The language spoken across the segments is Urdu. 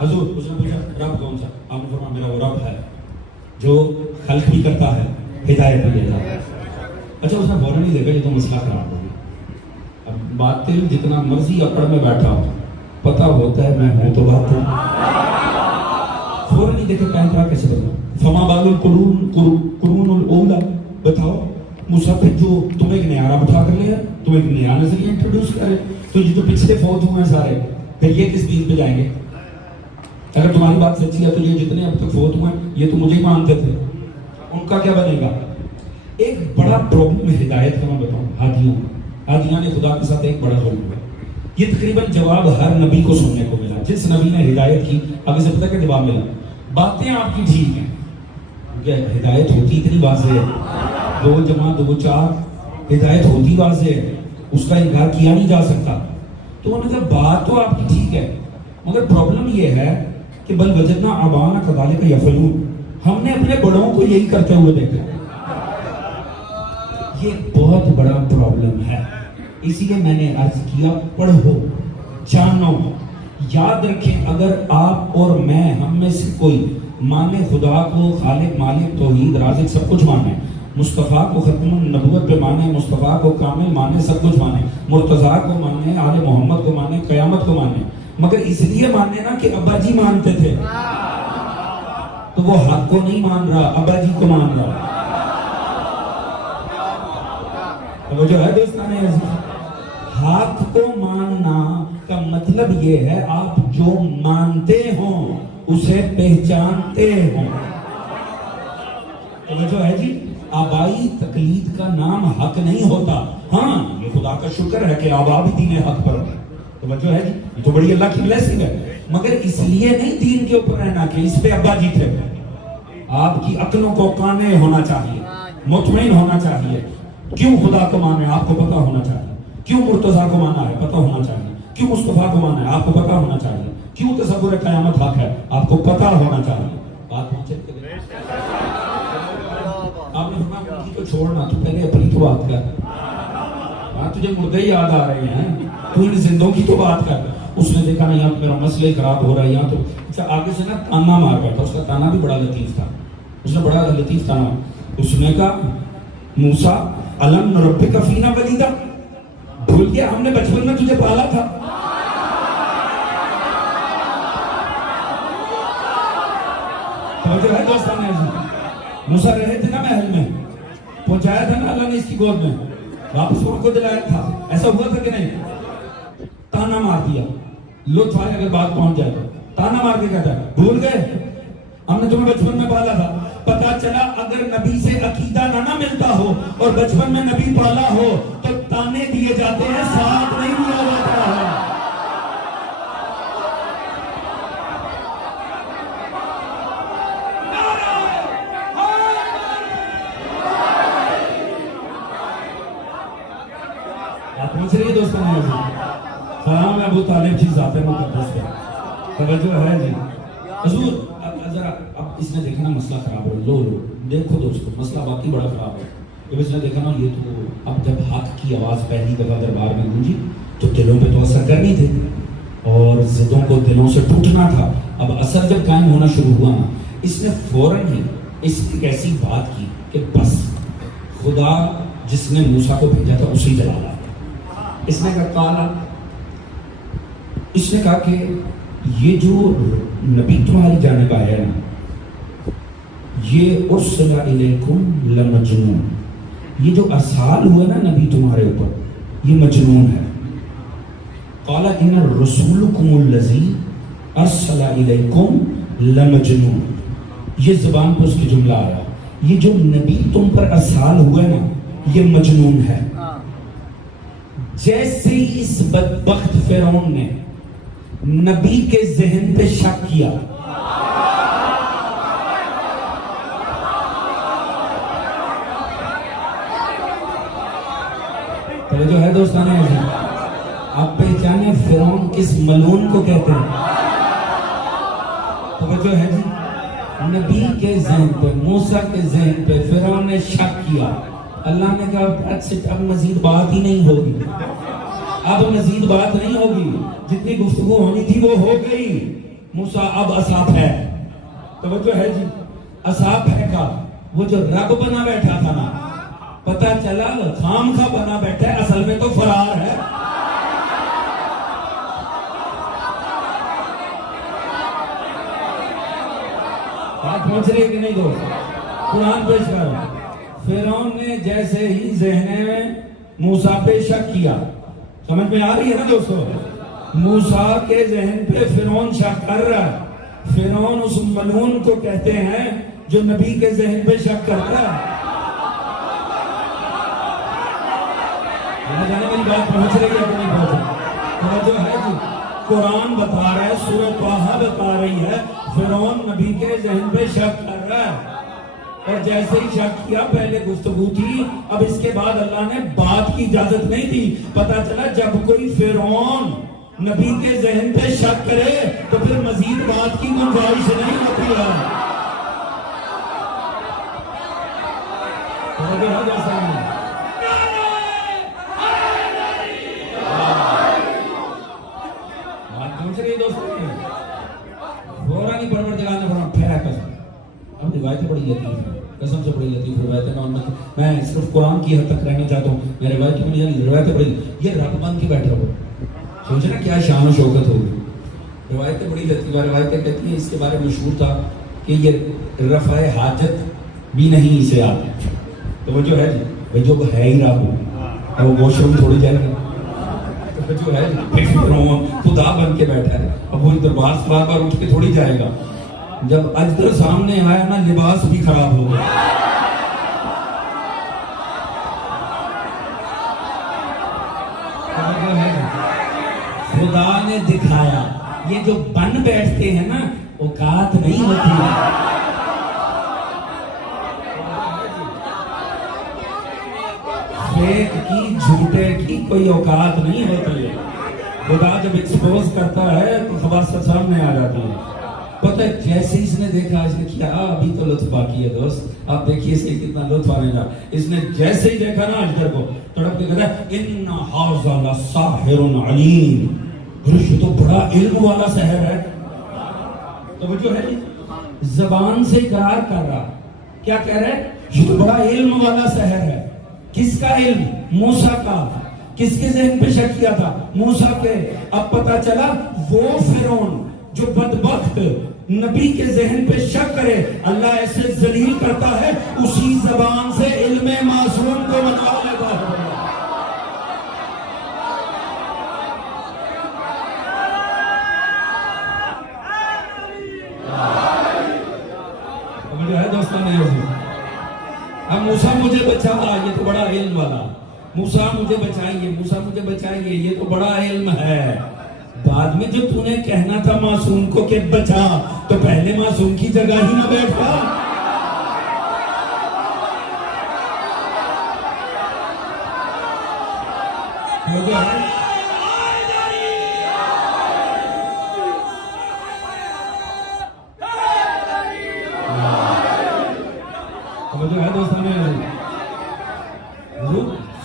حضور اس نے پوچھا رب کون سا؟ آپ نے فرمایا میرا وہ رب ہے جو خلق بھی کرتا ہے ہدایت بھی دیتا ہے. اچھا اس نے فوراً نہیں دیکھا یہ تو مسئلہ خراب ہو گیا. اب باطل جتنا مرضی اکڑ میں بیٹھا ہو پتہ ہوتا ہے میں ہوں تو باطل. فوراً نہیں دیکھا پینترا کیسے بدلا. فما بال القرون الاولا. بتاؤ مسافر جو تم ایک نیا رب اٹھا کر لیا, تم ایک نیا نظریہ انٹروڈیوس کرے, تو یہ جو پچھلے فوت ہوئے ہیں سارے پھر یہ کس دین پہ جائیں گے؟ اگر تمہاری بات سچی ہے تو یہ جتنے اب تک فوت ہوئے ہیں یہ تو مجھے ہی مانتے تھے, ان کا کیا بنے گا؟ ایک بڑا پرابلم ہے ہدایت کا, میں بتاؤں ہادیوں کا. ہادیان خدا کے ساتھ ایک بڑا ظلم ہے. یہ تقریباً جواب ہر نبی کو سننے کو ملا. جس نبی نے ہدایت کی آگے سے پتہ کیا جواب ملا؟ باتیں آپ کی ٹھیک ہیں, کیونکہ ہدایت ہوتی اتنی واضح ہے, 2 جمع 2 4 ہدایت ہوتی واضح ہے, اس کا انکار کیا نہیں جا سکتا. تو انہوں نے کہا بات تو آپ کی ٹھیک ہے مگر پرابلم یہ ہے کہ بل وجدنا آباءنا کذالک یفعلون, ہم نے اپنے بڑوں کو یہی کرتے ہوئے دیکھا. یہ بہت بڑا پرابلم ہے. اسی لیے میں نے عرض کیا پڑھو جانو. یاد رکھیں اگر آپ اور میں ہم میں سے کوئی مانے خدا کو خالق مالک توحید رازق سب کچھ مانے, مصطفیٰ کو ختم النبوت پہ مانے, مصطفیٰ کو کامل مانے, سب کچھ مانے, مرتضیٰ کو مانے, آل محمد کو مانے, قیامت کو مانے, مگر اس لیے ماننے نا کہ ابا جی مانتے تھے, تو وہ حق کو نہیں مان رہا, ابا جی کو مان رہا. وہ جو ہے دوستان عزیز, حق کو ماننا کا مطلب یہ ہے آپ جو مانتے ہوں اسے پہچانتے ہوں. وہ جو ہے جی آبائی تقلید کا نام حق نہیں ہوتا. ہاں یہ خدا کا شکر ہے کہ آبا بھی دین حق پر ہے, توجہ ہے جی, یہ تو بڑی اللہ کی بلیسنگ ہے, مگر اس لیے نہیں دین کے اوپر رہنا کہ اس پہ ابا جی تھے. آپ کی عقلوں کو قانع ہونا چاہیے, مطمئن ہونا چاہیے. کیوں خدا کو مانا ہے آپ کو پتہ ہونا چاہیے, کیوں مرتضیٰ کو مانا ہے پتہ ہونا چاہیے, کیوں مصطفیٰ کو مانا ہے آپ کو پتہ ہونا چاہیے, کیوں تصور قیامت حق ہے آپ کو پتہ ہونا چاہیے. بات پہنچے آپ نے فرمایا ان کی تو چھوڑنا, تو پہلے اپنی تو بات کر. تجھے مردے ہی یاد آ رہے ہیں, تو ان زندوں کی تو بات کر. اس نے دیکھا نہیں یہاں میرا مسئلہ خراب ہو رہا ہے یہاں تو. اچھا آگے سے نا تانا مار بیٹھا, اس کا تانا بھی بڑا لطیف تھا. اس نے بڑا لطیف تانا, اس نے کہا موسیٰ الم نربک فینا ولیدا, بھول گیا ہم نے بچپن میں تجھے پالا تھا. توجہ ہے دوستان عزیز, موسیٰ رہے تھے نا محل میں, پہنچایا تھا نا اللہ نے اس کی گود میں, واپس ان کو دلایا تھا. ایسا ہوا تھا کہ نہیں؟ تانا مار دیا, لطف آئے اگر بات پہنچ جائے تو تانا مار کے کہتا ہے بھول گئے ہم نے تمہیں بچپن میں پالا تھا. پتا چلا اگر نبی سے عقیدہ نہ ملتا ہو اور بچپن میں نبی پالا ہو تو تانے دیے جاتے ہیں, ساتھ نہیں دیا جاتا ہے. آپ پوچھ رہی دوستوں نے سلام ابو طالب جی ذات مقدس پہ توجہ ہے جی. حضور ذرا اب اس نے دیکھا نا مسئلہ خراب ہو, لو دیکھو دوستو مسئلہ باقی بڑا خراب ہے. جب اس نے دیکھا نا یہ تو اب جب حق کی آواز پہلی دفعہ دربار میں گونجی تو دلوں پہ تو اثر کرنی تھی اور ضدوں کو دلوں سے ٹوٹنا تھا. اب اثر جب قائم ہونا شروع ہوا نا, اس نے فوراً ہی اس ایک ایسی بات کی کہ بس خدا جس نے موسیٰ کو بھیجا تھا اسی جلالا. اس نے کہا اس نے کہا کہ یہ جو نبی تمہاری جانب آیا ہے نا یہ ارسل الیکم لمجنون, یہ جو ارسال ہوا نا نبی تمہارے اوپر یہ مجنون ہے. قال ان رسولکم الذی ارسل الیکم لمجنون, یہ زبان پر اس کی جملہ آیا, یہ جو نبی تم پر ارسال ہوا ہے نا یہ مجنون ہے. جیسے ہی اس بدبخت فرعون نے نبی کے ذہن پہ شک کیا, تو جو ہے دوستان عزیز آپ پہچانے فرعون کس ملعون کو کہتے ہیں. توجہ ہے جی, نبی کے ذہن پہ موسیٰ کے ذہن پہ فرعون نے شک کیا. اللہ نے کہا اب مزید بات ہی نہیں ہوگی, اب مزید بات نہیں ہوگی, جتنی گفتگو ہونی تھی وہ ہو گئی. موسیٰ اب عصا پھینک. توجہ ہے جی, عصا پھینکا. وہ جو رب بنا بیٹھا تھا نا, پتا چلا خام خواہ بنا بیٹھا ہے, اصل میں تو فرار ہے. بات پہنچ رہی ہے کہ نہیں دوست؟ قرآن پیش کر. فرعون نے جیسے ہی ذہن میں موسیٰ پہ شک کیا, سمجھ میں آ رہی ہے نا دوستو, موسیٰ کے ذہن پہ فرعون شک کر رہا ہے. فرعون اس ملعون کو کہتے ہیں جو نبی کے ذہن پہ شک کرتا ہے. جانے میری بات پہنچ رہی ہے کہ نہیں پہنچ رہی؟ توجہ ہے جی, قرآن بتا رہا ہے, سورہ طٰہٰ بتا رہی ہے فرعون نبی کے ذہن پہ شک کر رہا ہے. اور جیسے ہی شک کیا, پہلے گفتگو تھی, اب اس کے بعد اللہ نے بات کی اجازت نہیں دی. پتا چلا جب کوئی فرعون نبی کے ذہن پہ شک کرے تو پھر مزید بات کی گنجائش نہیں ہوتی ہے. بات پہنچ رہی ہے دوستوں, فوراً ہی پروردگار نے فرمایا پھیرا قسم. اب روایتیں بڑی لطیف ہیں, قسم سے بڑی لطیف روایتیں. میں صرف قرآن کی حد تک رہنا چاہتا ہوں, میں روایت کی نہیں, روایتیں بڑی, یہ رب بن کے بیٹھ رہا ہو, سوچنا کیا شان و شوکت ہوگی. روایتیں بڑی لطیف, روایتیں کہتی ہیں, اس کے بارے میں مشہور تھا کہ یہ رفع حاجت بھی نہیں اسے آتی. تو وہ جو ہے جی, جو ہے ہی رب, وہ واش روم تھوڑی جائے گا, تو جو ہے خدا بن کے بیٹھا ہے, اب وہ دربار سے بار بار اٹھ کے تھوڑی جائے گا. جب اجدر سامنے آیا نا, لباس بھی خراب ہو گیا. خدا نے دکھایا یہ جو بن بیٹھتے ہیں نا, اوقات نہیں ہوتی. فیک کی, جھوٹے کی کوئی اوقات نہیں ہوتی ہے. خدا جب ایکسپوز کرتا ہے تو خباثت سامنے آ جاتی ہے. پتہ ہے جیسے اس نے دیکھا, اس نے کیا ابھی تو لطف باقی ہے دوست, آپ دیکھیے اس کے کتنا لطف آنے گا. اس نے جیسے ہی دیکھا نا اجدر کو, تڑپ کے کہتا ہے ان ھذا لساحر علیم, یہ تو بڑا علم والا سحر ہے. تو وہ جو ہے زبان سے اقرار کر رہا, کیا کہہ رہا ہے, یہ تو بڑا علم والا سحر ہے. کس کا علم؟ موسیٰ کا. کس کے ذہن پہ شک کیا تھا؟ موسیٰ کے. اب پتا چلا وہ فرعون جو بدبخت نبی کے ذہن پہ شک کرے, اللہ ایسے ذلیل کرتا ہے, اسی زبان سے علم معصوم کو بتا لیتا ہے. اب جو ہے دوستوں نے اب موسیٰ مجھے بچا, یہ تو بڑا علم والا. موسیٰ مجھے بچائیے, موسیٰ مجھے بچائیے, یہ تو بڑا علم ہے. بعد میں جو تو نے کہنا تھا معصوم کو کہ بچا, تو پہلے معصوم کی جگہ ہی نہ بیٹھا.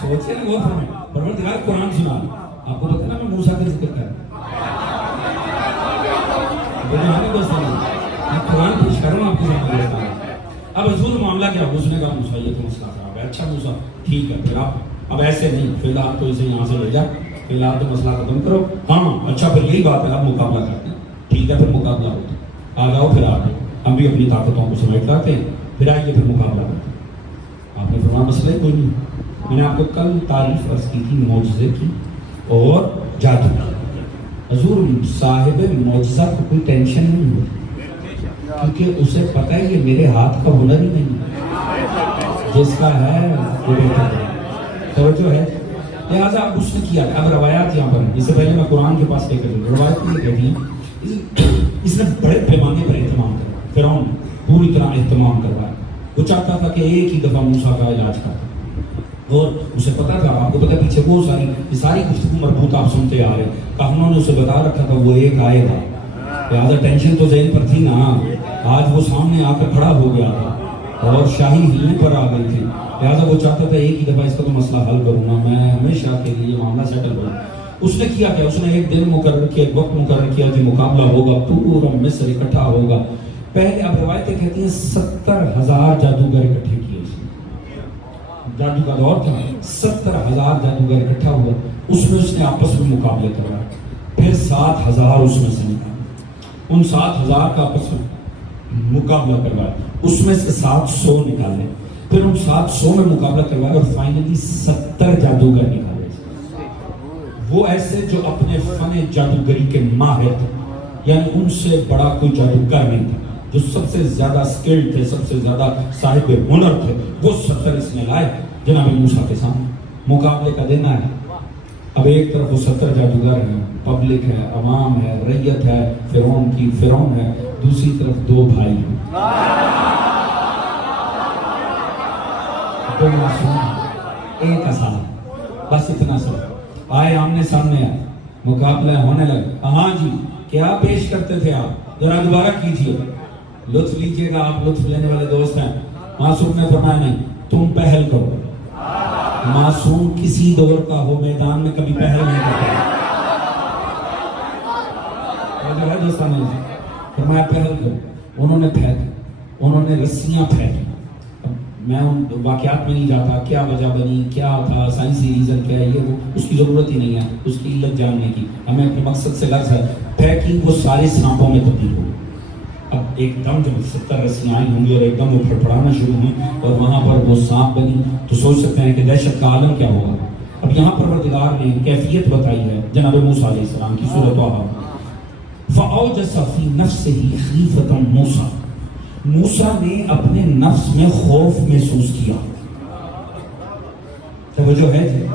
سوچے نا غور فرمائیں, پروردگار قرآن سنا, آپ کو پتہ نا میں موسیٰ کا ذکر کر قرآن پیش کر رہا ہوں آپ کے سامنے. اب حضور معاملہ کیا, اس نے کہا موسیٰ یہ تو مسئلہ خراب ہے. اچھا موسیٰ ٹھیک ہے, پھر آپ اب ایسے نہیں, فی الحال تو اسے یہاں سے لے جا, فی الحال تو مسئلہ ختم کرو. ہاں اچھا پھر یہی بات ہے, آپ مقابلہ کرتے ہیں, ٹھیک ہے پھر مقابلہ ہوتا ہے, آ جاؤ پھر آپ, ہم بھی اپنی طاقتوں کو سمیٹ لاتے ہیں, پھر آئیے پھر مقابلہ کرتے ہیں. آپ نے فرمایا مسئلہ کوئی نہیں. میں نے آپ کو کل تعریف عرض کی تھی معجزے کی اور جادو کی. حضور صاحب معجزہ کو کوئی ٹینشن نہیں ہوتی, کیونکہ اسے پتہ ہے کہ میرے ہاتھ کا ہنر ہی نہیں ہے, جس کا ہے وہ بہتر ہے. توجہ ہے, لہٰذا اب اس نے کیا. اب روایات یہاں پر, اس سے پہلے میں قرآن کے پاس لے کر روایت یہ کہتی ہیں, اس نے بڑے پیمانے پر اہتمام کرا, فرعون پوری طرح اہتمام کروایا. وہ چاہتا تھا کہ ایک ہی دفعہ موسیٰ کا علاج کرتا, اور اسے پتا تھا, آپ کو پتا پیچھے وہ ساری گفتگو مربوط آپ سنتے آ رہے ہیں, کہانوں نے اسے بتا رکھا تھا وہ ایک آئے گا. لہٰذا ٹینشن تو ذہن پر تھی نا, آج وہ سامنے آ کر کھڑا ہو گیا تھا اور شاہی ہلنے پر آ گئی تھی. لہٰذا وہ چاہتا تھا ایک ہی دفعہ اس کا تو مسئلہ حل کروں گا, میں ہمیشہ کے لیے معاملہ سیٹل کروں. اس نے کیا اس نے ایک دن مقرر کیا، ایک وقت مقرر کیا کہ مقابلہ ہوگا، پورا مصر اکٹھا ہوگا. پہلے اب روایتیں کہتی ہیں 70,000 جادوگر اکٹھے کیے. جادو کا دور تھا، 70,000 جادوگر اکٹھا ہوا. اس میں اس نے آپس میں مقابلے کروائے. پھر 7,000 اس میں سے نکالے، ان 7,000 کا آپس میں مقابلہ کروایا. اس میں سے 700 نکالے، پھر ان 700 میں مقابلہ کروائے اور فائنلی 70 جادوگر نکالے. وہ ایسے جو اپنے فن جادوگری کے ماہر تھے، یعنی ان سے بڑا کوئی جادوگر نہیں تھا. جو سب سے زیادہ سکلڈ تھے، سب سے زیادہ صاحب ہنر تھے، وہ 70 اس میں لائے جناب موسیٰ کے سامنے. مقابلے کا دن ہے. اب ایک طرف وہ 70 جادوگر ہیں، پبلک ہے، عوام ہے، ریت ہے، فرعون ہے. دوسری طرف 2 بھائی ہیں، 2 معصوم، ایک اصحاب. بس اتنا سب آئے آمنے سامنے. آئے مقابلہ ہونے لگا. ہاں جی کیا پیش کرتے تھے آپ؟ ذرا دوبارہ کیجیے، لطف لیجیے گا. آپ لطف لینے والے دوست ہیں. معصوم نے فرمایا نہیں، تم پہل کرو. معصوم کسی دور کا ہو میدان میں کبھی پہل نہیں کرتا. جو ہے دوستان نے فرمایا پہل کرو. انہوں نے پھینکی، انہوں نے رسیاں پھینکی. میں ان واقعات میں نہیں جاتا، کیا وجہ بنی، کیا تھا، سائنسی ریزن کیا ہے، یہ وہ اس کی ضرورت ہی نہیں ہے، اس کی علت جاننے کی. ہمیں اپنے مقصد سے غرض ہے. پھینکی، وہ سارے سانپوں میں تبدیل ہو. اب ایک دم جب 70 رسیاں آئی ہوں گی اور ایک دم وہ پھڑپڑانا شروع ہوئی اور وہاں پر وہ سانپ بنی، تو سوچ سکتے ہیں کہ دہشت کا عالم کیا ہوگا. اب یہاں پروردگار نے کیفیت بتائی ہے جناب موسیٰ علیہ السلام کی سورۃ طٰہٰ. فَأَوْجَسَ فِي نَفْسِهِ خِیفَةً موسیٰ، موسیٰ نے اپنے نفس میں خوف محسوس کیا. توجہ ہے جی،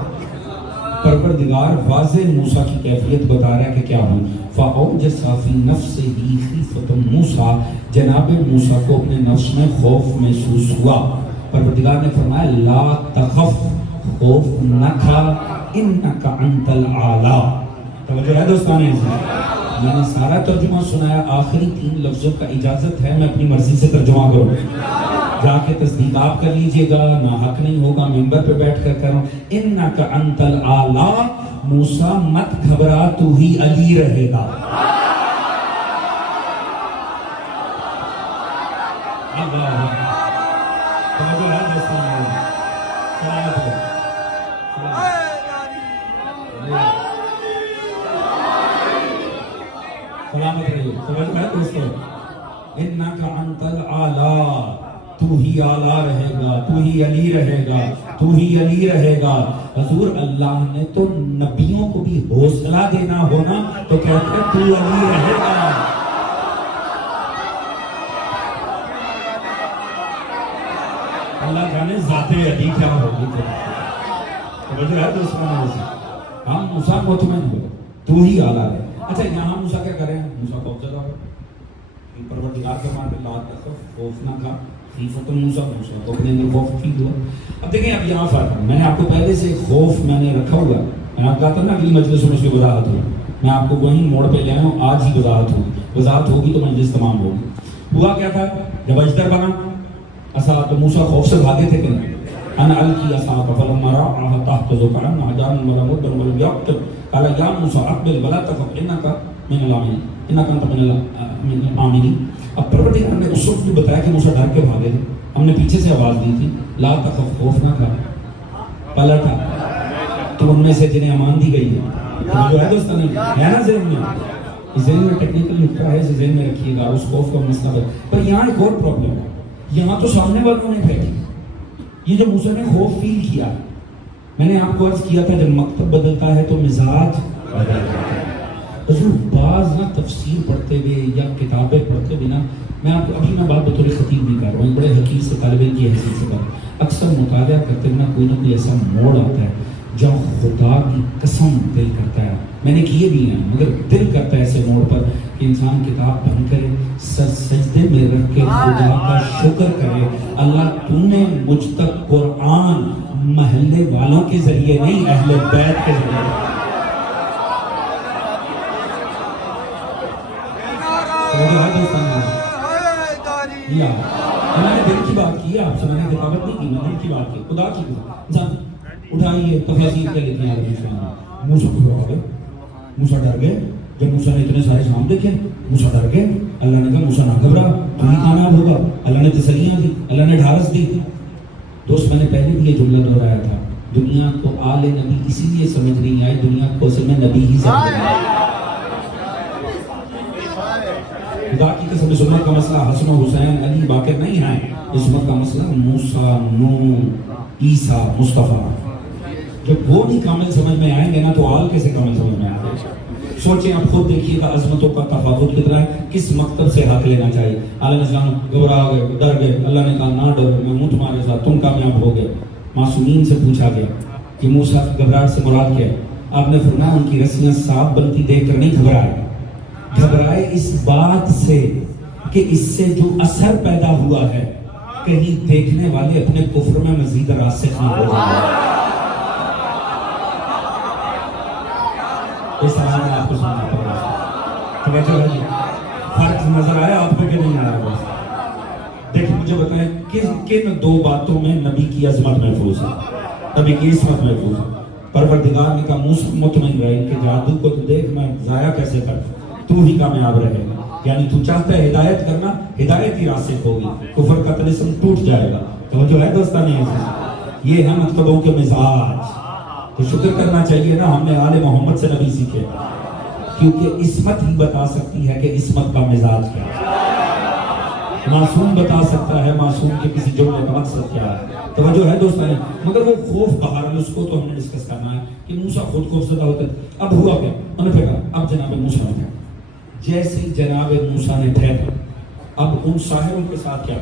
پروردگار واضح موسیٰ کی کیفیت بتا رہا ہے کہ کیا ہوں. فَأَوْجَسَ فِي نَفْسِهِ خِیفَةً موسیٰ، جناب موسیٰ کو اپنے نفس میں خوف محسوس ہوا. پروردگار نے فرمایا لا تخف، خوف نہ کھا، انک انت الاعلی. توجہ ہے دوستانے، میں نے سارا ترجمہ سنایا. آخری 3 لفظوں کا اجازت ہے میں اپنی مرضی سے ترجمہ کروں. جا کے تصدیق آپ کر لیجئے گا، نہ حق نہیں ہوگا ممبر پہ بیٹھ کر کروں. انک انت الاعلی، موسیٰ مت گھبرا، تو ہی علی رہے گا. سلامت رہیے. سمجھ میں دوستو، انک انت الاعلی، تو ہی اعلیٰ رہے گا، تو ہی علی رہے گا، تو ہی علی رہے گا. حضور اللہ نے تو نبیوں کو بھی حوصلہ دینا ہونا تو کہتے تو علی رہے گا. اللہ جانے ذات علی کیا ہوگی. توجہ ہے دوستوں، ہم موسیٰ مطمئن ہو تو ہی اعلیٰ رہے. اچھا یہاں موسیٰ کیا کریں؟ موسیٰ خوف زدہ ہو. پروردگار کا مان لا تخف، خوف نہ کھا. خیفۃ موسیٰ، موسیٰ کو اپنے اندر خوف فیل ہوا. اب دیکھیں اب یہاں فرق ہے. میں نے آپ کو پہلے سے خوف میں نے رکھا ہوا. میں نے آپ کہا تھا نا اگلی مجلس میں اس کی وضاحت ہوگی. میں آپ کو وہیں موڑ پہ لے آیا ہوں. آج ہی وضاحت ہوگی تو مجلس تمام ہوگی. ہوا کیا تھا جب اجدر بنا عصا تو موسیٰ خوف سے بھاگے تھے کہ نہیں. انا القی عصاک فلما رآها تهتز كأنها جان ولا مد ولا يقطر قال يا موسى اقبل ولا تخف انك من الامنين انك انت من الامنين. اب پروردگار نے اس وقت جو بتایا کہ موسیٰ ڈر کے بھاگے تھے، ہم نے پیچھے سے آواز دی تھی لا تخف، خوف نہ کھا. پلٹا تو ان میں سے جنہیں امان دی گئی ہے. جو ہے دوستان ہے نا ذہن میں، ذہن میں ٹیکنیکل نکتا ہے، ذہن میں رکھیے گا. اس خوف کا مسئلہ ہے. پر یہاں ایک اور پرابلم ہے. یہاں تو سامنے والوں نے پھینکی. یہ جو موسیٰ نے خوف فیل کیا، میں نے آپ کو عرض کیا تھا جب مکتب بدلتا ہے تو مزاج بدلتا ہے. حضور بعض نہ تفسیر پڑھتے ہوئے یا کتابیں پڑھتے ہوئے نا، میں آپ کو ابھی میں بات بطور خطیب نہیں کر رہا ہوں، بڑے حقیق سے طالب علم کی حیثیت سے کر اکثر مطالعہ کرتے ہوئے کوئی نہ کوئی ایسا موڑ آتا ہے جہاں خدا کی قسم دل کرتا ہے. میں نے کیے بھی ہیں مگر دل کرتا ہے ایسے موڑ پر کہ انسان کتاب بند کرے، سر سجدے میں رکھ کے خدا کا شکر کرے. اللہ تو نے مجھ تک قرآن محلے والوں کے ذریعے نہیں، اہل بیت کے ذریعے. میں نے دل کی بات کی، آپ سے میں نے دفاعت نہیں کی، میں دل کی بات کی، خدا کی بات. انسان اٹھائیے تفاصیل کے لکھیں. موسیٰ کو موسیٰ ڈر گئے جب موسیٰ نے اتنے سارے سام دیکھے، موسیٰ ڈر گئے. اللہ نے کہا موسیٰ نہ گھبرا، تو ہی کامیاب ہوگا. اللہ نے تسلیاں دی، اللہ نے ڈھارس دی. دوست میں نے پہلے بھی یہ جملہ دہرایا تھا، دنیا کو آل نبی اسی لیے سمجھ نہیں آئے، دنیا کو اصل میں نبی ہی سمجھ نہیں آئے. خدا کی قسم اس امت کا مسئلہ حسن و حسین علی باقر نہیں ہے، اس امت کا مسئلہ موسیٰ، نوح، عیسیٰ، مصطفیٰ. جب وہ نہیں کامل سمجھ میں آئیں گے نا تو آل کیسے کامل سمجھ میں آئیں گے؟ سوچیں آپ خود دیکھیے گا عظمتوں کا تفاوت کتنا ہے، کس مکتب سے حق لینا چاہیے. علیہ السلام گھبرا گئے، ڈر گئے. اللہ نے کہا نہ ڈرو، میں ہوں تمہارے ساتھ، تم کامیاب ہو گئے. معصومین سے پوچھا گیا کہ موسیٰ گھبراہٹ سے مراد کیا ہے؟ آپ نے فرمایا ان کی رسیاں صاف بنتی دیکھ کر نہیں گھبرائے، گھبرائے اس بات سے کہ اس سے جو اثر پیدا ہوا ہے کہیں دیکھنے والے اپنے کفر میں مزید راسخ نہ ہو جائیں. اس طرح میں آپ کو سننا پڑ رہا ہے. توجہ ہے جی؟ فرق نظر آیا آپ کو کہ نہیں آیا؟ بس دیکھیں مجھے بتائیں کن دو باتوں میں نبی کی عظمت محفوظ ہے، نبی کی عصمت محفوظ ہے؟ پروردگار نے کہا موسیٰ مطمئن رہے کہ جادو کو تو دیکھ میں ضائع کیسے کر، تو ہی کامیاب رہے گا. یعنی تو چاہتا ہے ہدایت کرنا، ہدایت ہی راسخ ہوگی، کفر کا طلسم ٹوٹ جائے گا. توجہ ہے دوستان؟ یہ ہے مکتبوں کے مزاج. تو شکر کرنا چاہیے نا ہم نے آل محمد سے نبی سیکھے، کیونکہ عصمت ہی بتا سکتی ہے کہ عصمت کا مزاج کیا ہے. معصوم بتا سکتا ہے معصوم کے کسی جملے کا مقصد کیا ہے. توجہ ہے دوستان؟ مگر وہ خوف بہار اس کو تو ہم نے ڈسکس کرنا ہے کہ موسیٰ خود خوف زدہ ہوتے تھے. اب ہوا کیا؟ انہوں نے پھینکا. اب جناب موسیٰ نے پھینکا. جیسے جناب موسیٰ نے پھینکا اب ان ساحروں کے ساتھ کیا؟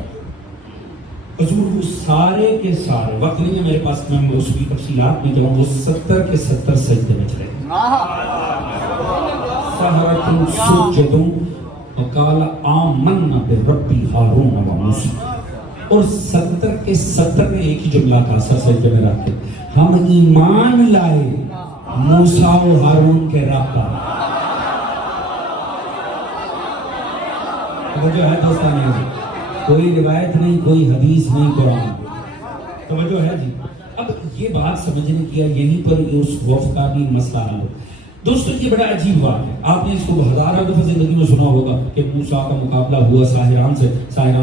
حضور وہ سارے کے سارے، وقت نہیں ہے میرے پاس میں اس کی تفصیلات میں جاؤں، وہ 70 کے 70 سجدے میں چلے گئے. سحرۃ سجدوا وقال آمنا برب ہارون و موسیٰ. اور 70 کے 70 نے ایک ہی جملہ کہا سر سجدے میں رکھ کے، ہم ایمان لائے موسیٰ و ہارون کے رب پر. توجہ ہے دوستان؟ کوئی روایت نہیں، کوئی حدیث نہیں، قرآن. توجہ ہے جی؟ اب یہ بات سمجھنے کیا یہیں پر اس خوف کا بھی مسئلہ حل ہو. دوستو یہ بڑا عجیب بات ہے، آپ نے اس کو ہزارہ دفعہ زندگی میں سنا ہوگا کہ موسیٰ کا مقابلہ ہوا ساحران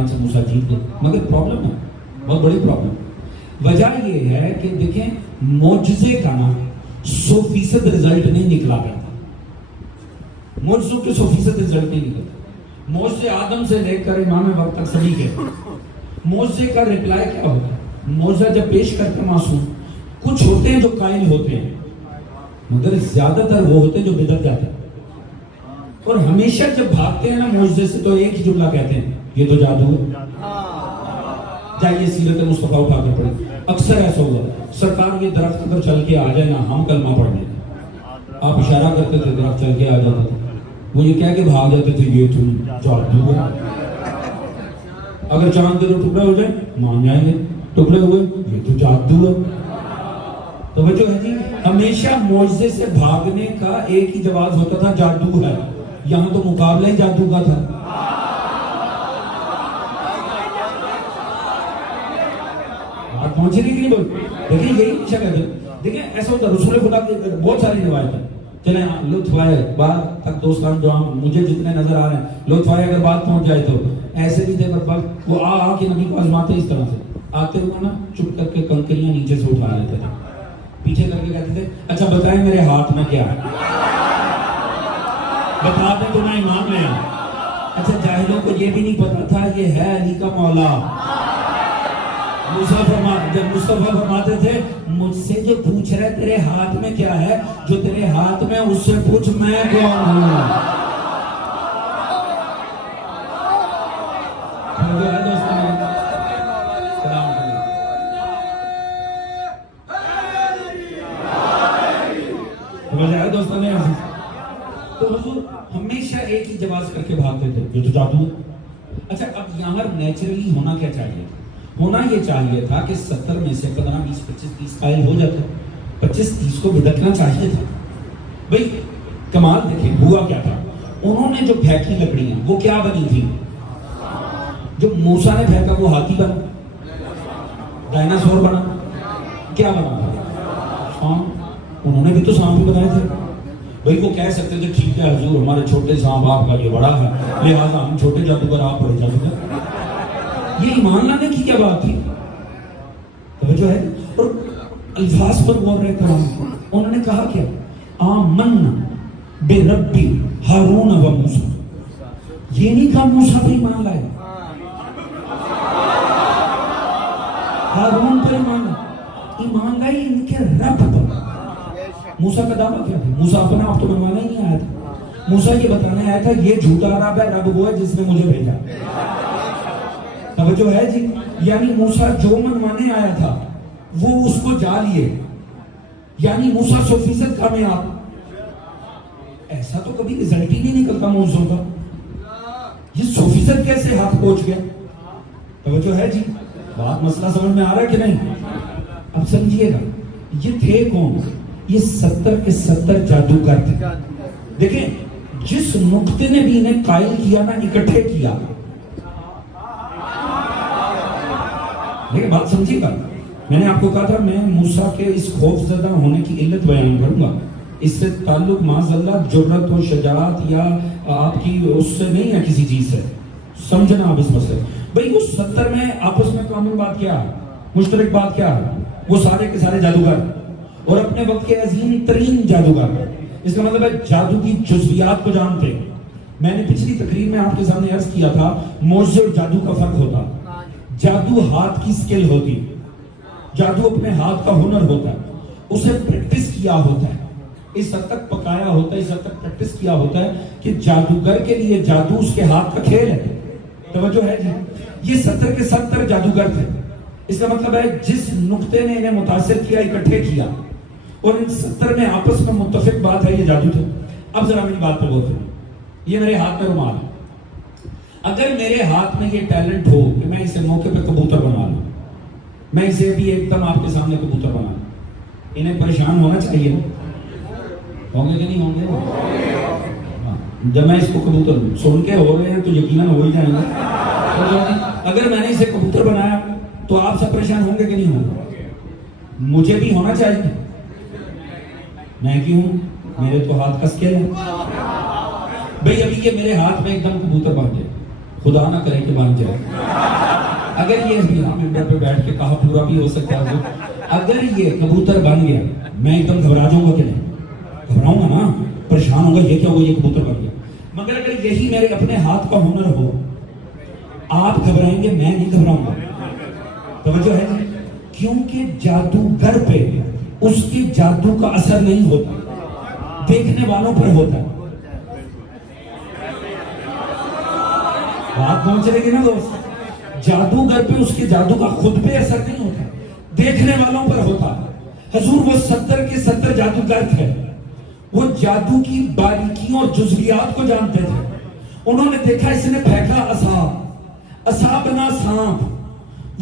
سے موسیٰ جیت گئے. مگر پرابلم ہے، بہت بڑی پرابلم. وجہ یہ ہے کہ دیکھیں معجزے کا نا 100% رزلٹ نہیں نکلا کرتا. معجزوں کے 100% رزلٹ نہیں نکلتا. معجزے آدم سے لے کر امام وقت تک سبھی کے معجزے کا ریپلائی کیا ہوتا ہے؟ معجزہ جب پیش کرتے معصوم، کچھ ہوتے ہیں جو قائل ہوتے ہیں مگر زیادہ تر وہ ہوتے ہیں جو بدعت جاتے ہیں. اور ہمیشہ جب بھاگتے ہیں نا معجزے سے تو ایک ہی جملہ کہتے ہیں یہ تو جادو ہے. چاہیے سیرت مصطفیٰ اٹھا کر پڑھیں، اکثر ایسا ہوا سرکار یہ درخت پر چل کے آ جائے نا ہم کلمہ پڑھ لیں. آپ اشارہ کرتے تھے درخت چل کے آ جاتا تھا، وہ یہ کہہ کے بھاگ جاتے تھے یہ تم جادو ہے. اگر چاند کے دو ٹکڑے ہو جائیں مان جائیں گے، ٹکڑے ہوئے یہ تو جادو ہے. توجہ ہے جی؟ ہمیشہ معجزے سے بھاگنے کا ایک ہی جواب ہوتا تھا جادو ہے. یہاں تو مقابلہ ہی جادو کا تھا. آپ پہنچے نہیں کہ نہیں بول. دیکھیں یہی پیچھا کہتے ہیں. دیکھیں ایسا ہوتا ہے رسول خدا کی بہت ساری روایت ہے. چلیں لطف آئے بات تک دوستان جو ہم مجھے جتنے نظر آ رہے ہیں لطف آئے اگر بات پہنچ جائے تو ایسے بھی تھے بس وہ آ کے نبی کو آزماتے اس طرح سے آتے ہوئے نا چپ کر کے کنکریاں نیچے سے اٹھا لیتے تھے، پیچھے کر کے کہتے تھے اچھا بتائیں میرے ہاتھ میں کیا ہے، بتا دیں تو نہ ایمان میں. اچھا جاہلوں کو یہ بھی نہیں پتا تھا یہ ہے علی کا مولا. جب مصطفیٰ فرماتے تھے مجھ سے جو پوچھ رہے تیرے ہاتھ میں کیا ہے، جو تیرے ہاتھ میں اس سے پوچھ میں کون ہوں. تو حضور ہمیشہ ایک ہی جواز کر کے بھاگتے تھے یہ تو جادو ہے. اچھا اب یہاں نیچرلی ہونا کیا چاہیے؟ ہونا یہ چاہیے تھا کہ 70 میں سے 15 20 25 30 قائل ہو جاتا، 25 30 کو بھٹکنا چاہیے تھا. بھئی کمال دیکھیں ہوا کیا تھا. انہوں نے جو پھینکی لکڑیاں وہ کیا بنی تھی؟ جو موسیٰ نے پھینکا وہ ہاتھی بنا، ڈائناسور بنا، کیا بنا تھا؟ سانپ. انہوں نے بھی تو سانپ ہی بنائے تھے. بھائی وہ کہہ سکتے تھے ٹھیک ہے حضور ہمارے چھوٹے صاحب آپ کا یہ بڑا ہے لہٰذا ہم چھوٹے جادوگر آپ بڑے جادوگر. یہ ایمان لانے کی کیا بات تھی؟ توجہ ہے. اور الفاظ پر غور رہے کرام انہوں نے کہا کیا آمنا بربی ہارون و موسیٰ. یہ نہیں کہا موسیٰ پر ایمان لائے ہارون پر ایمان لائے ان کے رب پر. موسیٰ کا دعویٰ کیا تھا؟ موسیٰ اپنا آپ تو بنوانا ہی نہیں آیا تھا. موسیٰ یہ بتانے آیا تھا یہ جھوٹا رب ہے، رب وہ ہے جس نے مجھے بھیجا. توجہ ہے جی. یعنی موسیٰ جو منوانے آیا تھا وہ اس کو جا لیے. یعنی موسیٰ 100% کامیاب. ایسا تو کبھی رزلٹ ہی نہیں نکلتا موسیٰ کا. یہ 100% کیسے ہاتھ پہنچ گیا؟ توجہ ہے جی. بات مسئلہ سمجھ میں آ رہا ہے کہ نہیں؟ اب سمجھیے گا یہ تھے کون؟ یہ 70 کے 70 جادوگر تھے. دیکھیں جس نقطے نے بھی انہیں قائل کیا نا اکٹھے کیا. لیکن بات سمجھیے گا میں نے آپ کو کہا تھا میں موسیٰ کے اس خوف زدہ ہونے کی علت بیان کروں گا. اس سے تعلق معاذ اللہ جرت و شجاعت یا آپ کی اس سے نہیں ہے کسی چیز سے. سمجھنا آپ اس مسئلے. بھئی وہ 70 میں آپس میں کامن بات کیا ہے؟ مشترک بات کیا ہے؟ وہ سارے کے سارے جادوگر اور اپنے وقت کے عظیم ترین جادوگر. اس کا مطلب ہے جادو کی جزویات کو جانتے. میں نے پچھلی تقریر میں آپ کے سامنے عرض کیا تھا معجزے اور جادو کا فرق ہوتا. جادو ہاتھ کی سکل ہوتی. جادو اپنے ہاتھ کا ہنر ہوتا ہے. اسے پریکٹس کیا ہوتا ہے. اس حد تک پکایا ہوتا ہے, اس حد تک پریکٹس کیا ہوتا ہے کہ جادوگر کے لیے جادو اس کے ہاتھ کا کھیل ہے. توجہ ہے جی. یہ 70 کے 70 جادوگر تھے. اس کا مطلب ہے جس نقطے نے انہیں متاثر کیا اکٹھے کیا اور ان 70 میں آپس میں متفق بات ہے یہ جادو تھے. اب ذرا میری بات پر غور کریں. یہ میرے ہاتھ میں رومال ہے. اگر میرے ہاتھ میں یہ ٹیلنٹ ہو کہ میں اسے موقع پہ کبوتر بنا لوں, میں اسے بھی ایک دم آپ کے سامنے کبوتر بنا لوں, انہیں پریشان ہونا چاہیے. ہوں گے کہ نہیں ہوں گے؟ جب میں اس کو کبوتر سن کے ہو رہے ہیں تو یقیناً ہو ہی جائیں گے. اگر میں نے اسے کبوتر بنایا تو آپ سب پریشان ہوں گے کہ نہیں ہوں گے؟ مجھے بھی ہونا چاہیے. میں کیوں؟ میرے تو ہاتھ کا سکیل ہے. بھئی ابھی یہ میرے ہاتھ میں ایک دم کبوتر بن جائے, خدا نہ کرے کہ بن جائے. اگر یہ ممبر پہ بیٹھ کے کہا پورا بھی ہو سکتا ہے. اگر یہ کبوتر بن گیا میں ایک دم گھبرا جاؤں گا کہ نہیں؟ گھبراؤں گا نا, پریشان ہوگا یہ کیا ہوا یہ کبوتر بن گیا. مگر اگر یہی میرے اپنے ہاتھ کا ہنر ہو آپ گھبرائیں گے میں نہیں گھبراؤں گا. توجہ ہے جی. کیونکہ جادوگر پہ اس کے جادو کا اثر نہیں ہوتا, دیکھنے والوں پر ہوتا ہے. بات پہنچ رہے گی نا دوست. جادوگر پہ اس کے جادو کا خود پہ اثر نہیں ہوتا, دیکھنے والوں پر ہوتا. حضور وہ 70 کے 70 جادوگر تھے. وہ جادو کی باریکیوں اور جزویات کو جانتے تھے. انہوں نے دیکھا اس نے پھینکا عصا, عصا بنا سانپ.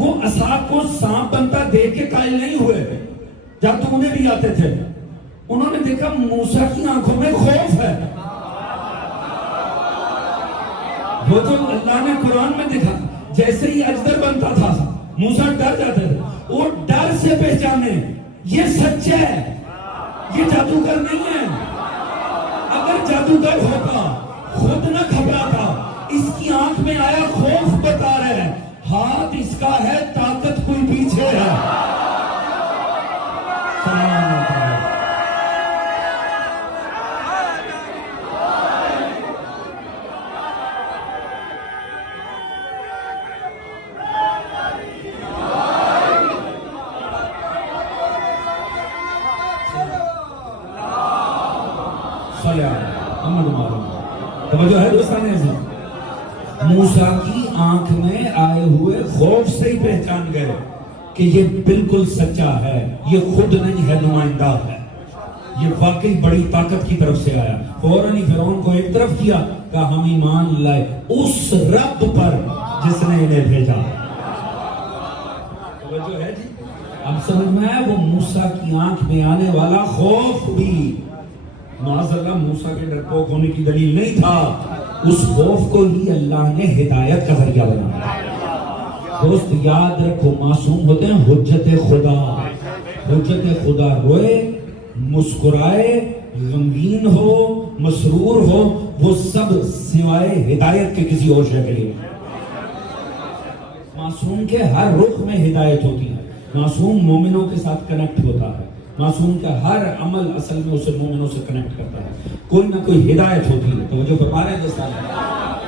وہ عصا کو سانپ بنتا دیکھ کے قائل نہیں ہوئے, جادو انہیں بھی آتے تھے. انہوں نے دیکھا موسیٰ کی آنکھوں میں خوف ہے. وہ تو اللہ نے قرآن میں دیکھا جیسے ہی اجدر بنتا تھا موسیٰ ڈر جاتے تھے. وہ ڈر سے پہچانے یہ سچ ہے, یہ جادوگر نہیں ہے. اگر جادوگر ہوتا خود نہ گھبراتا. اس کی آنکھ میں آیا خوف بتا رہے ہیں, ہاتھ اس کا ہے طاقت کوئی پیچھے ہے. توجہ ہے دوستان عزیز. موسیٰ کی آنکھ میں آئے ہوئے خوف سے ہی پہچان گئے کہ یہ بالکل سچا ہے, یہ خود نہیں ہے, نمائندہ ہے, یہ واقعی بڑی طاقت کی طرف سے آیا. فوراً ہی فرعون کو ایک طرف کیا, کہا ہم ایمان لائے اس رب پر جس نے انہیں بھیجا. توجہ ہے جی. اب سمجھ میں آیا وہ موسیٰ کی آنکھ میں آنے والا خوف بھی معاذ اللہ موسیٰ کے ڈرپوک ہونے کی دلیل نہیں تھا. اس خوف کو ہی اللہ نے ہدایت کا ذریعہ بنایا. دوست یاد رکھو معصوم ہوتے ہیں حجت خدا. حجت خدا روئے, مسکرائے, غمگین ہو مسرور ہو وہ سب سوائے ہدایت کے کسی اور شے کے لیے. معصوم کے ہر رخ میں ہدایت ہوتی ہے. معصوم مومنوں کے ساتھ کنیکٹ ہوتا ہے. معصوم کا ہر عمل اصل میں اسے مومنوں سے کنیکٹ کرتا ہے. کوئی نہ کوئی ہدایت ہوتی ہے. توجہ فرما رہے ہیں دوستان,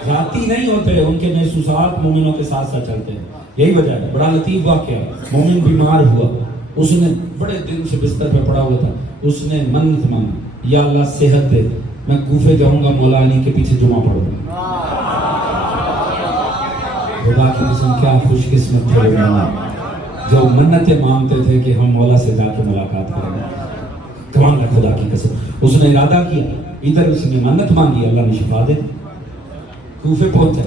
ذاتی نہیں ہوتے, ان کے محسوسات مومنوں کے ساتھ ساتھ چلتے ہیں. یہی وجہ ہے. بڑا لطیف واقعہ, مومن بیمار ہوا, اس نے بڑے دن سے بستر پہ پڑا ہوا تھا, اس نے منت مانگا, یا اللہ صحت دے, میں کوفے جاؤں گا مولا علی کے پیچھے جمعہ پڑھوں گا. خدا کی قسم کیا خوش قسمت تھے مولا جو منتیں مانگتے تھے کہ ہم مولا سے جا کے ملاقات کریں گے. کمال ہے خدا کی قسم. اس نے ارادہ کیا, ادھر اس نے منت مانگی, اللہ نے شفا دے. کوفے پہنچے,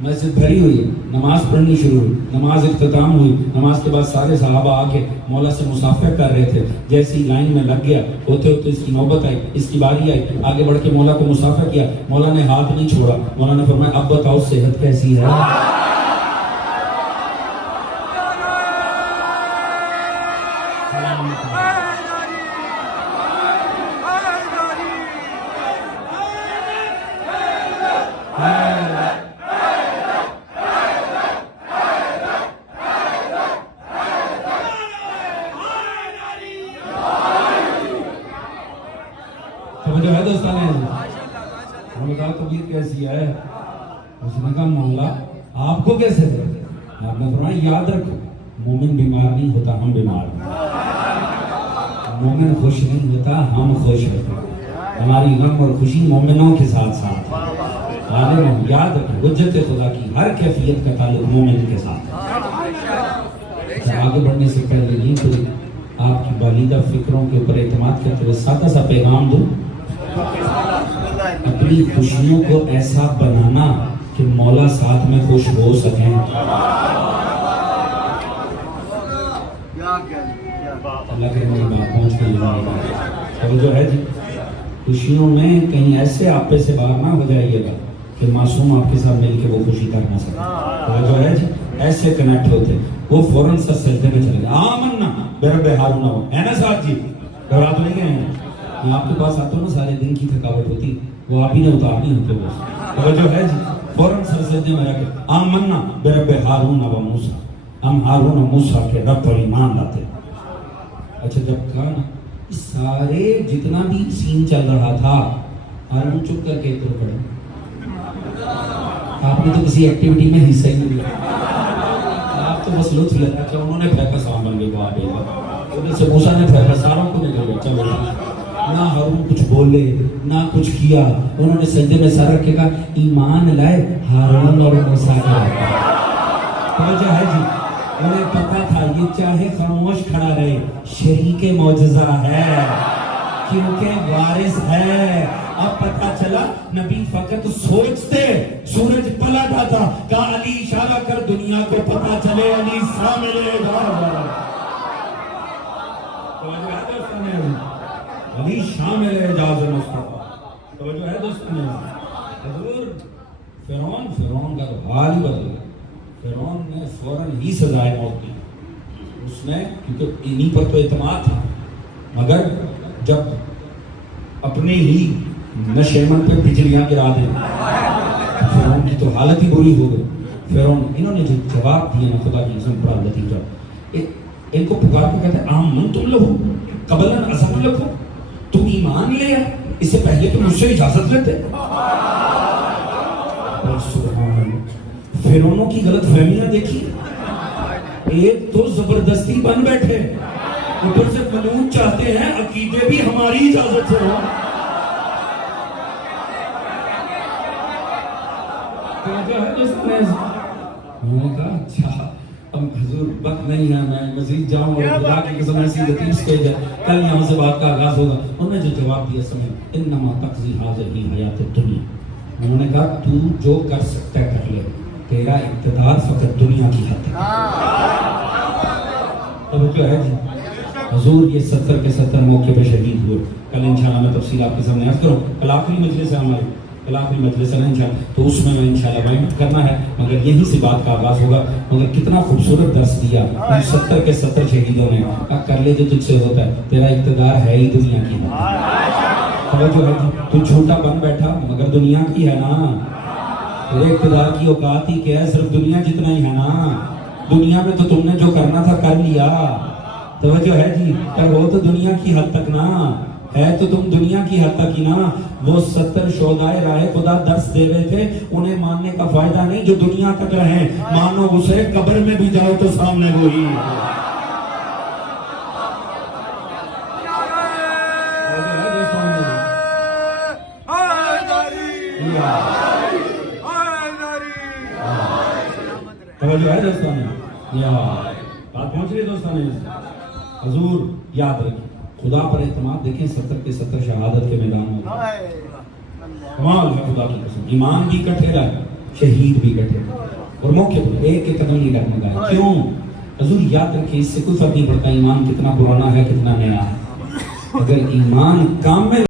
مسجد بھری ہوئی ہے, نماز پڑھنی شروع ہوئی, نماز اختتام ہوئی. نماز کے بعد سارے صحابہ آ کے مولا سے مصافحہ کر رہے تھے. جیسی لائن میں لگ گیا, ہوتے ہوتے اس کی نوبت آئی, اس کی باری آئی, آگے بڑھ کے مولا کو مصافحہ کیا. مولا نے ہاتھ نہیں چھوڑا. مولا نے فرمایا اب بتاؤ صحت کیسی ہے. جو ہے دوستان نے بتاؤ طبیعت کیسی ہے. اس نے کہا مولا آپ کو کیسے دے. آپ نے فرمایا یاد رکھو مومن بیمار نہیں ہوتا, ہم بیمار ہیں. مومن خوش نہیں ہوتا, ہم خوش ہوتے ہیں. ہماری غم اور خوشی مومنوں کے ساتھ ساتھ ہے. یاد رکھو حجت خدا کی ہر کیفیت کا تعلق مومن کے ساتھ ہے. آگے بڑھنے سے پہلے یہ تو آپ کی والدہ فکروں کے اوپر اعتماد کرتے ہوئے سادہ سا پیغام دوں. اپنی خوشیوں کو ایسا بنانا کہ مولا ساتھ میں خوش ہو سکیں. اللہ کے میری بات پہنچ گئی. جو ہے جی خوشیوں میں کہیں ایسے آپے سے باہر نہ ہو جائیے گا کہ معصوم آپ کے ساتھ مل کے وہ خوشی کر نہ سکے. جو ہے جی ایسے کنیکٹ ہوتے وہ فوراً سا سجدے میں چلے گئے. آمنا برب ہارون ہو ہے نا صاحب جی, گھبرا تو نہیں گئے ہیں. یہ آپ کے پاس آتے ہو نا سارے دن کی تھکاوٹ ہوتی, وہ آپ ہی نے اتارنی ہوتے وہ. جو ہے جی فوراً سر سجدے میں رکھ کے آمنا برب ہارون و موسیٰ, ہم ہارون و موسیٰ کے رب پر ایمان لاتے. اچھا جب کہا نا سارے جتنا بھی سین چل رہا تھا ہارون چپ کر کے اتر پڑے. آپ نے تو کسی ایکٹیویٹی میں حصہ ہی نہیں لیا, آپ تو بس لطف لیتا. اچھا انہوں نے پھینکا سامان بندے کو آ گیا, ادھر سے موسیٰ نے پھینکا, ساروں کو نکل گیا. چلو نہ ہارون کچھ بولے نہ کچھ کیا, انہوں نے سجدے میں سر رکھ کے کہا ایمان لائے ہارون اور موسیٰ کا. توجہ ہے جی, انہیں پتا تھا یہ چاہے خاموش کھڑا رہے شریک معجزہ ہے کیونکہ وارث ہے. اب پتا چلا نبی فقط سوچتے سورج پلٹ آتا, کہا علی اشارہ کر دنیا کو پتا چلے علی سامنے علی شامل اعجاز مصطفیٰ. توجہ ہے دوستوں, حضور فرعون کا تو حال ہی بدل گیا. فرعون نے فوراً ہی سزائے موت دی. اس نے کیونکہ انہی پر تو اعتماد تھا, مگر جب اپنے ہی نشیمن پہ بجلیاں گرا دیں فرعون کی تو حالت ہی بری ہو گئی. فرعون انہوں نے جو جواب دیا نا خدا کی قسم بڑا لطیف جواب. ان کو پکار کے کہتے ہیں آمنتم لہو قبل ان اذن لکم, تم ایمان لے آئے اس سے پہلے تو مجھ سے اجازت لیتے. فرعونوں کی غلط فہمیاں دیکھی, ایک تو زبردستی بن بیٹھے, اوپر سے قانون چاہتے ہیں عقیدے بھی ہماری اجازت سے ہو. میں نے کہا اچھا اب حضور وقت نہیں ہے, میں مزید جاؤں اور خدا کی قسم ایسی لطیف سٹیج ہے, کل یہاں سے بات کا آغاز ہوگا. انہوں نے جو جواب دیا سمجھ انما تقضی هذه حیات الدنیا. انہوں نے کہا تو جو کر سکتا ہے کر لے, تیرا اقتدار فقط دنیا کی حد ہے. اب کیا ہے جی حضور یہ 70 کے 70 موقع پہ شہید ہوئے. کل انشاءاللہ میں تفصیل آپ کے سامنے عرض کروں. کل آخری مجلس ہے ہماری, کل آخری مجلس ہے انشاءاللہ, تو اس میں انشاءاللہ بیان کرنا ہے, مگر یہیں سے بات کا آغاز ہوگا. مگر کتنا خوبصورت درس دیا ان 70 کے 70 شہیدوں نے. کر لے جو تجھ سے ہوتا ہے, تیرا اقتدار ہے ہی دنیا کی. توجہ ہے جی تو چھوٹا بن بیٹھا مگر دنیا کی ہے نا، تیرے اقتدار کی اوقات ہی کیا ہے، صرف دنیا جتنا ہی ہے نا، دنیا میں تو تم نے جو کرنا تھا کر لیا، توجہ ہے جی، پر وہ تو دنیا کی حد تک نا ہے، تو تم دنیا کی حد تک ہی نا۔ وہ 70 شہدائے راہ خدا درس دے رہے تھے، انہیں ماننے کا فائدہ نہیں جو دنیا تک رہیں، مانو اسے قبر میں بھی جاؤ تو سامنے وہی۔ توجہ ہے دوستان، یا بات پہنچ رہی ہے دوستان۔ حضور یاد رکھیں خدا پر اعتماد، دیکھیں 70 کے 70 شہادت کے میدان میں، کمال ہے خدا کی قسم، ایمان بھی کٹھے رہا، شہید بھی کٹھے رہا، اور موقع پر ایک کے قدم نہیں کرنے گا، کیوں؟ حضور یاد رکھیں اس سے کوئی فرق نہیں پڑتا ایمان کتنا پرانا ہے کتنا نیا ہے، اگر ایمان کامل